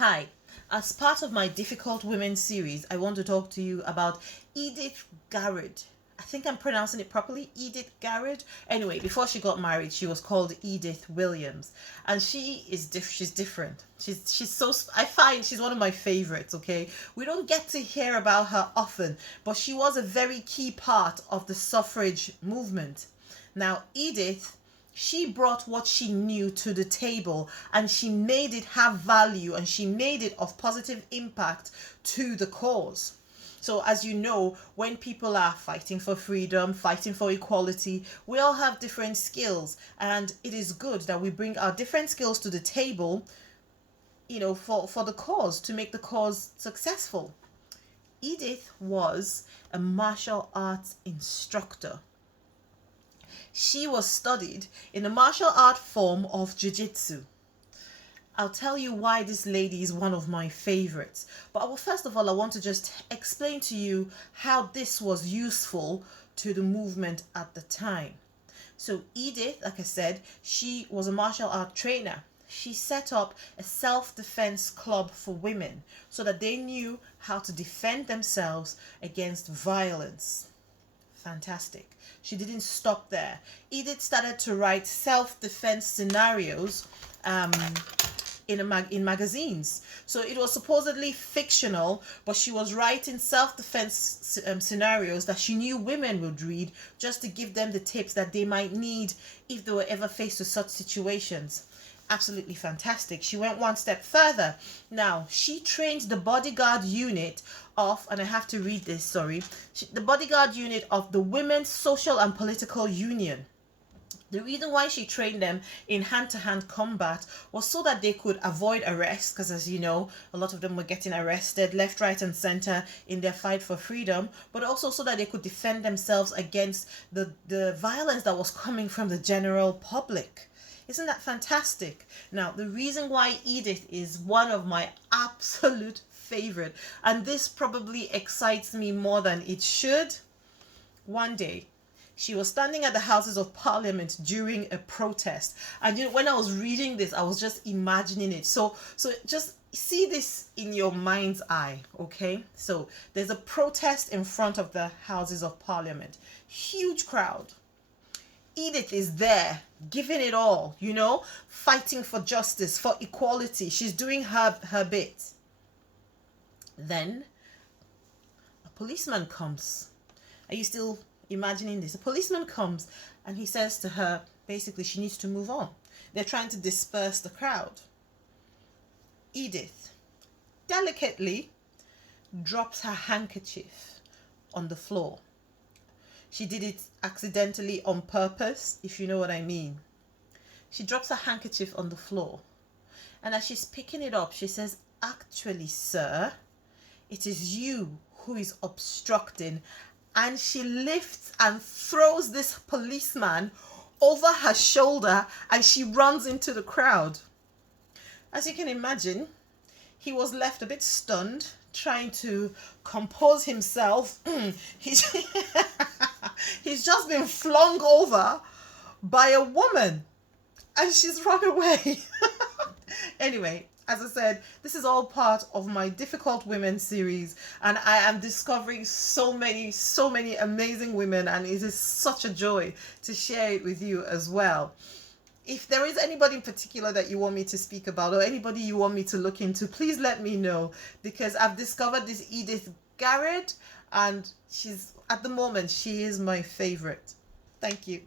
Hi, as part of my Difficult Women series, I want to talk to you about Edith Garrud. I think I'm pronouncing it properly, Edith Garrud. Anyway, before she got married, she was called Edith Williams, and she's different. She's so I find she's one of my favorites. Okay, we don't get to hear about her often, but she was a very key part of the suffrage movement. Now, Edith, she brought what she knew to the table and she made it have value and she made it of positive impact to the cause. So, as you know, when people are fighting for freedom, fighting for equality, we all have different skills, and it is good that we bring our different skills to the table, for the cause, to make the cause successful. Edith was a martial arts instructor. She was studied in the martial art form of jiu-jitsu. I'll tell you why this lady is one of my favorites. But first of all, I want to just explain to you how this was useful to the movement at the time. So Edith, like I said, she was a martial art trainer. She set up a self-defense club for women so that they knew how to defend themselves against violence. Fantastic. She didn't stop there. Edith started to write self-defense scenarios in magazines. So it was supposedly fictional, but she was writing self-defense scenarios that she knew women would read, just to give them the tips that they might need if they were ever faced with such situations. Absolutely fantastic. She went one step further. Now, she trained the bodyguard unit of, and I have to read this, sorry, the bodyguard unit of the Women's Social and Political Union. The reason why she trained them in hand-to-hand combat was so that they could avoid arrest, because as you know, a lot of them were getting arrested left, right and center in their fight for freedom, but also so that they could defend themselves against the violence that was coming from the general public. Isn't that fantastic? Now, the reason why Edith is one of my absolute favorite, and this probably excites me more than it should, one day, she was standing at the Houses of Parliament during a protest. And when I was reading this, I was just imagining it. So just see this in your mind's eye, okay? So there's a protest in front of the Houses of Parliament. Huge crowd. Edith is there, giving it all, fighting for justice, for equality. She's doing her bit. Then a policeman comes. Are you still imagining this? A policeman comes and he says to her, basically, she needs to move on. They're trying to disperse the crowd. Edith delicately drops her handkerchief on the floor. She did it accidentally on purpose, if you know what I mean. She drops her handkerchief on the floor. And as she's picking it up, she says, "Actually, sir, it is you who is obstructing." And she lifts and throws this policeman over her shoulder and she runs into the crowd. As you can imagine, he was left a bit stunned, trying to compose himself. He's just been flung over by a woman and she's run away. Anyway, as I said, this is all part of my Difficult Women series, and I am discovering so many amazing women, and it is such a joy to share it with you as well. If there is anybody in particular that you want me to speak about, or anybody you want me to look into, please let me know, because I've discovered this Edith Garrud, and at the moment, she is my favorite. Thank you.